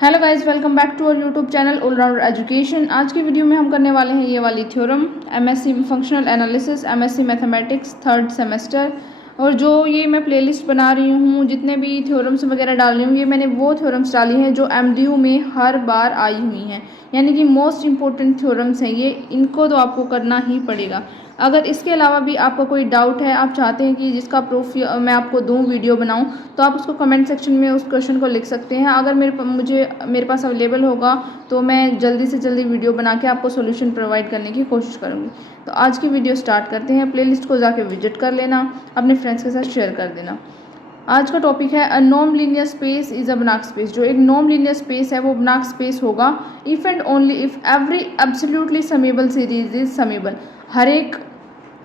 Hello guys, welcome back to our YouTube channel all rounder education. आज की video में हम करने वाले हैं ये वाली theorem, MSc functional analysis, MSc mathematics third semester. और जो ये मैं प्लेलिस्ट बना रही हूँ, जितने भी थ्योरम्स वगैरह डाल रही हूँ, ये मैंने वो थ्योरम्स डाली हैं जो एमडीयू में हर बार आई हुई हैं, यानी कि मोस्ट इंपॉर्टेंट थ्योरम्स हैं ये। इनको तो आपको करना ही पड़ेगा। अगर इसके अलावा भी आपका कोई डाउट है, आप चाहते हैं कि जिसका प्रूफ मैं आपको दूं, वीडियो बनाऊं, तो आप उसको कमेंट सेक्शन में उस क्वेश्चन को लिख सकते हैं। अगर मेरे पास अवेलेबल होगा तो मैं जल्दी से जल्दी वीडियो बना के आपको सोल्यूशन प्रोवाइड करने की कोशिश करूँगी। तो आज की वीडियो स्टार्ट करते हैं। प्लेलिस्ट को जाके विजिट कर लेना, अपने फ्रेंड्स के साथ शेयर कर देना। आज का टॉपिक है a non linear space is a बनाक स्पेस। जो एक नॉन लीनियर स्पेस है वो बनाक स्पेस होगा if and only if every absolutely summable series is summable. हर एक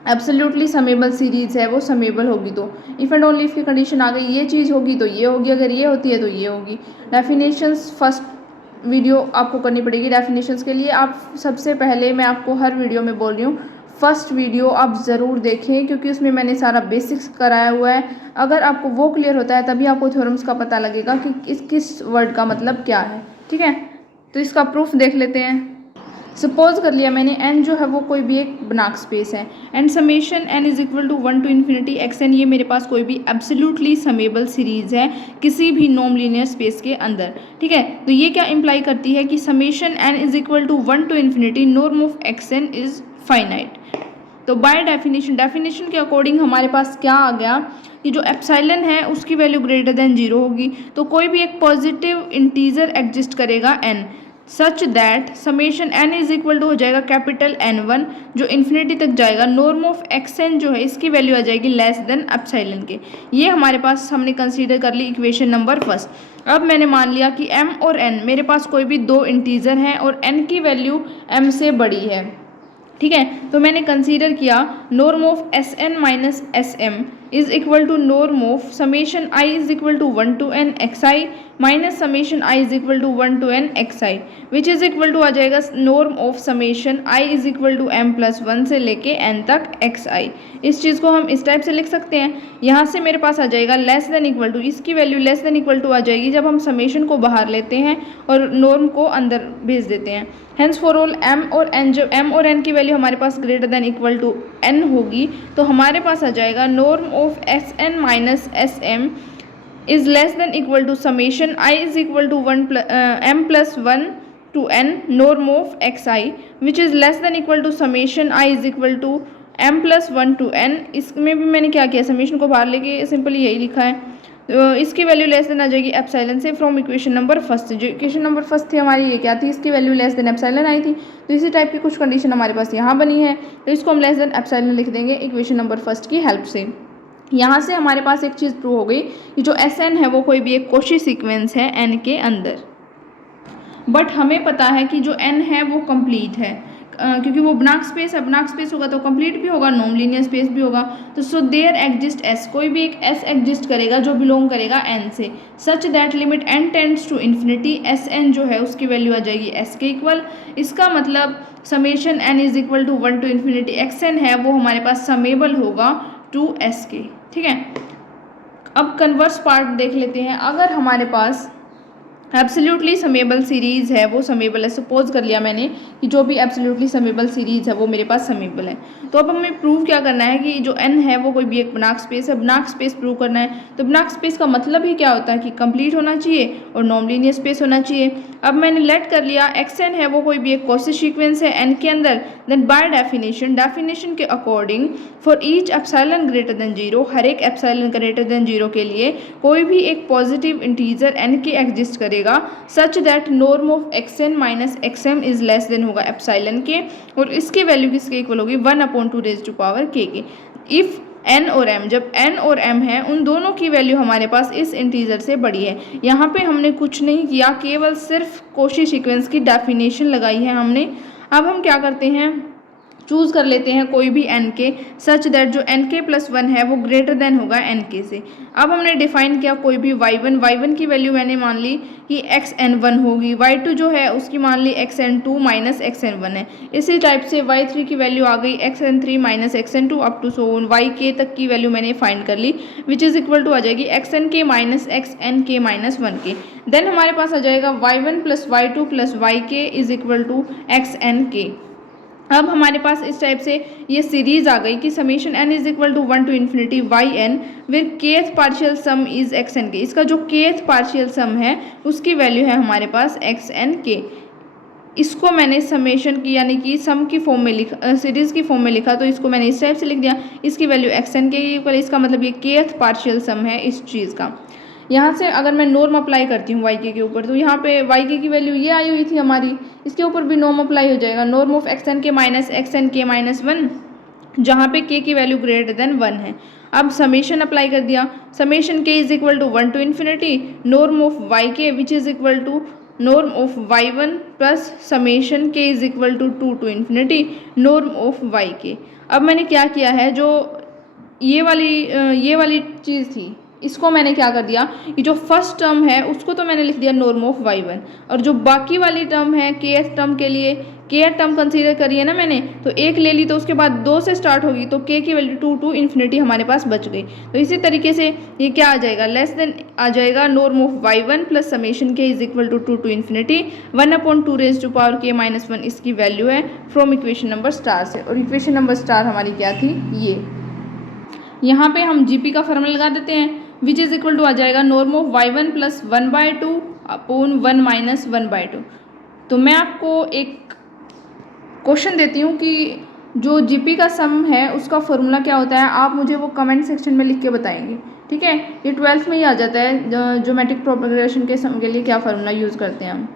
एब्सोल्युटली समेबल सीरीज है वो समेबल होगी। तो इफ़ एंड ओनली इफ की कंडीशन आ गई, ये चीज़ होगी तो ये होगी, अगर ये होती है तो ये होगी। डेफिनेशंस फर्स्ट वीडियो आपको करनी पड़ेगी। डेफिनेशंस के लिए आप सबसे पहले, मैं आपको हर वीडियो में बोल रही हूँ, फर्स्ट वीडियो आप ज़रूर देखें, क्योंकि उसमें मैंने सारा बेसिक्स कराया हुआ है। अगर आपको वो क्लियर होता है तभी आपको थ्योरम्स का पता लगेगा कि किस वर्ड का मतलब क्या है। ठीक है, तो इसका प्रूफ देख लेते हैं। सपोज कर लिया मैंने n जो है वो कोई भी एक बनाक स्पेस है, and summation n is equal to 1 to infinity x n. ये मेरे पास कोई भी एब्सोल्युटली समेबल सीरीज है किसी भी नॉन लीनियर स्पेस के अंदर। ठीक है, तो ये क्या इंप्लाई करती है कि summation n is equal to 1 to infinity norm of x n is finite. तो बाय डेफिनेशन के अकॉर्डिंग हमारे पास क्या आ गया कि जो एप्सिलॉन है उसकी वैल्यू ग्रेटर देन 0 होगी। तो कोई भी एक पॉजिटिव इंटीजर एग्जिस्ट करेगा n, such that summation n is equal to हो जाएगा कैपिटल N1 जो इन्फिनिटी तक जाएगा। नॉर्म ऑफ एक्स एन जो है इसकी वैल्यू आ जाएगी लेस देन एप्सिलॉन के। ये हमारे पास हमने कंसीडर कर ली इक्वेशन नंबर फर्स्ट। अब मैंने मान लिया कि m और n मेरे पास कोई भी दो इंटीजर हैं और n की वैल्यू m से बड़ी है। ठीक है, तो मैंने कंसीडर किया norm of s n minus s m is equal to norm of summation i is equal to 1 to n x i minus summation i is equal to 1 to n x i, which is equal to आ जाएगा norm of summation i is equal to m plus 1 से लेके N तक x आई। इस चीज़ को हम इस type से लिख सकते हैं। यहाँ से मेरे पास आ जाएगा लेस देन इक्वल टू, इसकी value less than equal to आ जाएगी जब हम समेशन को बाहर लेते हैं और नॉर्म को अंदर भेज देते हैं। हेंस फॉर ऑल m और n, जब m और n की वैल्यू हमारे पास greater than equal to n होगी तो हमारे पास आ जाएगा norm of s n minus s m is less than equal to summation i is equal to m plus 1 to n norm of x i, which is less than equal to summation i is equal to m plus 1 to n। इसमें भी मैंने क्या किया, summation को बाहर लेके simply यही लिखा है। तो इसकी वैल्यू लेस देन आ जाएगी एप्सिलॉन से फ्रॉम इक्वेशन नंबर फर्स्ट। जो इक्वेशन नंबर फर्स्ट थी हमारी, ये क्या थी, इसकी value less then epsilon i थी। तो इसी टाइप की कुछ कंडीशन हमारे पास यहाँ बनी है, तो इसको हम लेस देन एप्सिलॉन लिख देंगे इक्वेशन नंबर फर्स्ट की हेल्प से। यहाँ से हमारे पास एक चीज़ प्रूव हो गई कि जो एस एन है वो कोई भी एक कोशी सीक्वेंस है एन के अंदर। बट हमें पता है कि जो एन है वो कंप्लीट है, क्योंकि वो बनाक स्पेस है। बनाक स्पेस होगा तो कंप्लीट भी होगा, नॉन लीनियर स्पेस भी होगा। तो सो देयर एग्जिस्ट एस, कोई भी एक एस एग्जिस्ट करेगा जो बिलोंग करेगा एन से, such that limit n tends to infinity s n जो है उसकी वैल्यू आ जाएगी एस के इक्वल। इसका मतलब summation n is equal to 1 to infinity x n है वो हमारे पास समेबल होगा टू एस के। ठीक है, अब कन्वर्स पार्ट देख लेते हैं। अगर हमारे पास एब्सोल्युटली समेबल सीरीज़ है वो समेबल है, सपोज कर लिया मैंने कि जो भी एब्सोल्युटली समेबल सीरीज़ है वो मेरे पास समेबल है, तो अब हमें प्रूव क्या करना है कि जो n है वो कोई भी एक बनाक स्पेस है। बनाक स्पेस प्रूव करना है, तो बनाक स्पेस का मतलब ही क्या होता है कि कंप्लीट होना चाहिए और नॉन लीनियर स्पेस होना चाहिए। अब मैंने लेट कर लिया xn है वो कोई भी एक कॉशी सीक्वेंस है n के अंदर, देन बाय डेफिनेशन के according for each epsilon greater than 0, हर एक एप्सिलॉन ग्रेटर देन 0 के लिए कोई भी एक पॉजिटिव इंटीजर n के एग्जिस्ट करेगा such that norm of x n minus x m is less than होगा एप्सिलॉन के, और इसकी वैल्यू किसके इक्वल होगी 1/2 रेज़ टू पावर k के। इफ़ n और m, जब n और m है उन दोनों की वैल्यू हमारे पास इस इंटीजर से बड़ी है। यहाँ पे हमने कुछ नहीं किया, केवल सिर्फ कोशी सीक्वेंस की डेफिनेशन लगाई है हमने। अब हम क्या करते हैं चूज़ कर लेते हैं कोई भी एन के सच दैट जो एन के प्लस 1 है वो ग्रेटर देन होगा एन के से। अब हमने डिफाइन किया कोई भी y1 की वैल्यू मैंने मान ली कि xn1 होगी, y2 जो है उसकी मान ली xn2 माइनस xn1 है। इसी टाइप से y3 की वैल्यू आ गई xn3 minus xn2 up to so on yk तक की वैल्यू मैंने फाइंड कर ली, विच इज़ इक्वल टू आ जाएगी xnk minus xnk minus 1k। Then हमारे पास आ जाएगा y1 plus y2 plus yk is equal to xnk। अब हमारे पास इस टाइप से ये सीरीज आ गई कि summation n is equal to 1 to infinity y n with kth partial sum is x n के। इसका जो केथ पार्शियल सम है उसकी वैल्यू है हमारे पास एक्स एन के। इसको मैंने समेशन की यानी कि सम की फॉर्म में लिखा, सीरीज की फॉर्म में लिखा, तो इसको मैंने इस टाइप से लिख दिया। इसकी वैल्यू एक्स एन के इक्वल, इसका मतलब ये केथ पार्शियल सम है इस चीज़ का। यहाँ से अगर मैं नॉर्म अप्लाई करती हूँ वाई के ऊपर, तो यहाँ पे वाई की वैल्यू ये आई हुई थी हमारी, इसके ऊपर भी नॉर्म अप्लाई हो जाएगा, नॉर्म ऑफ एक्स एन के माइनस 1, जहाँ पे के की वैल्यू ग्रेटर देन 1 है। अब समेशन अप्लाई कर दिया, summation k is equal to 1 to infinity norm of y k which is equal to norm of y1 plus summation k is equal to 2 to infinity norm of y k. अब मैंने क्या किया है, जो ये वाली चीज़ थी इसको मैंने क्या कर दिया कि जो फर्स्ट टर्म है उसको तो मैंने लिख दिया नॉर्म ऑफ y1, और जो बाकी वाली टर्म है के टर्म के लिए के टर्म कंसीडर करी है ना मैंने, तो एक ले ली तो उसके बाद 2 से स्टार्ट होगी, तो के की वैल्यू 2 टू इन्फिनिटी हमारे पास बच गई। तो इसी तरीके से ये क्या आ जाएगा, लेस देन आ जाएगा norm of y1 plus summation k is equal to 2 to infinity 1/2 raise to power k minus 1 इसकी वैल्यू है फ्रॉम इक्वेशन नंबर स्टार से। और इक्वेशन नंबर स्टार हमारी क्या थी, ये यहाँ पे हम जीपी का फॉर्मूला लगा देते हैं, विच इज़ इक्वल टू आ जाएगा norm of y1 plus 1/2 upon 1 minus 1/2। तो मैं आपको एक क्वेश्चन देती हूँ कि जो जीपी का सम है उसका फॉर्मूला क्या होता है, आप मुझे वो कमेंट सेक्शन में लिख के बताएंगे, ठीक है। ये 12th में ही आ जाता है ज्योमेट्रिक प्रोग्रेशन के सम के लिए क्या फार्मूला यूज़ करते हैं हम।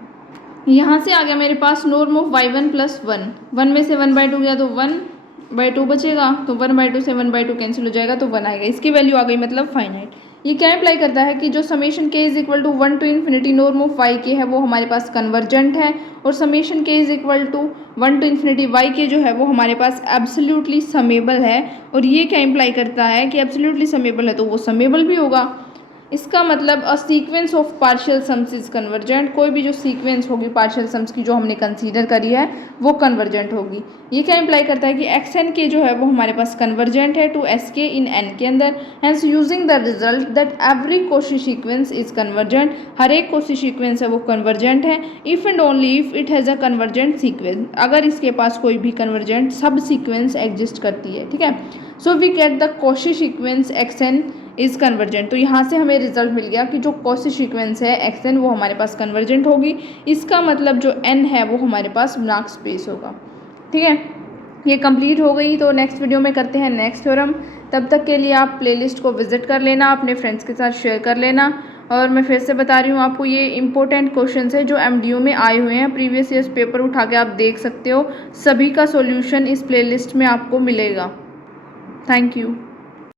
यहाँ से आ गया मेरे पास नॉर्म ऑफ y1 प्लस 1 में से 1/2 गया तो 1/2 बचेगा, तो 1/2 से 1/2 कैंसिल हो जाएगा तो 1 आएगा, इसकी वैल्यू आ गई मतलब फाइनाइट। ये क्या अप्लाई करता है कि जो summation k is equal to 1 to infinity norm of y k है वो हमारे पास कन्वर्जेंट है, और summation k is equal to 1 to infinity y k जो है वो हमारे पास एब्सोल्युटली समेबल है। और ये क्या इम्प्लाई करता है कि एब्सोल्युटली समेबल है तो वो समेबल भी होगा। इसका मतलब a sequence of partial sums is convergent, कोई भी जो सीक्वेंस होगी पार्शियल सम्स की जो हमने कंसीडर करी है वो कन्वर्जेंट होगी। ये क्या इम्प्लाई करता है कि एक्स एन के जो है वो हमारे पास कन्वर्जेंट है to s k in n के अंदर, hence using the result that every Cauchy sequence is convergent, हर एक कोशी सीक्वेंस है वो कन्वर्जेंट है if and only if it has a convergent sequence, अगर इसके पास कोई भी कन्वर्जेंट सब सीक्वेंस एग्जिस्ट करती है, ठीक है। So we get the Cauchy sequence x n is convergent. तो यहाँ से हमें रिजल्ट मिल गया कि जो कॉशी सीक्वेंस है एक्स एन वो हमारे पास कन्वर्जेंट होगी, इसका मतलब जो एन है वो हमारे पास ब्लैंक स्पेस होगा, ठीक है। ये कंप्लीट हो गई, तो नेक्स्ट वीडियो में करते हैं नेक्स्ट थ्योरम। तब तक के लिए आप प्लेलिस्ट को विजिट कर लेना, अपने फ्रेंड्स के साथ शेयर कर लेना। और मैं फिर से बता रही हूँ आपको, ये इंपॉर्टेंट क्वेश्चंस है जो एमडीयू में आए हुए हैं, प्रीवियस ईयर्स पेपर उठा के आप देख सकते हो, सभी का सॉल्यूशन इस प्लेलिस्ट में आपको मिलेगा। Thank you.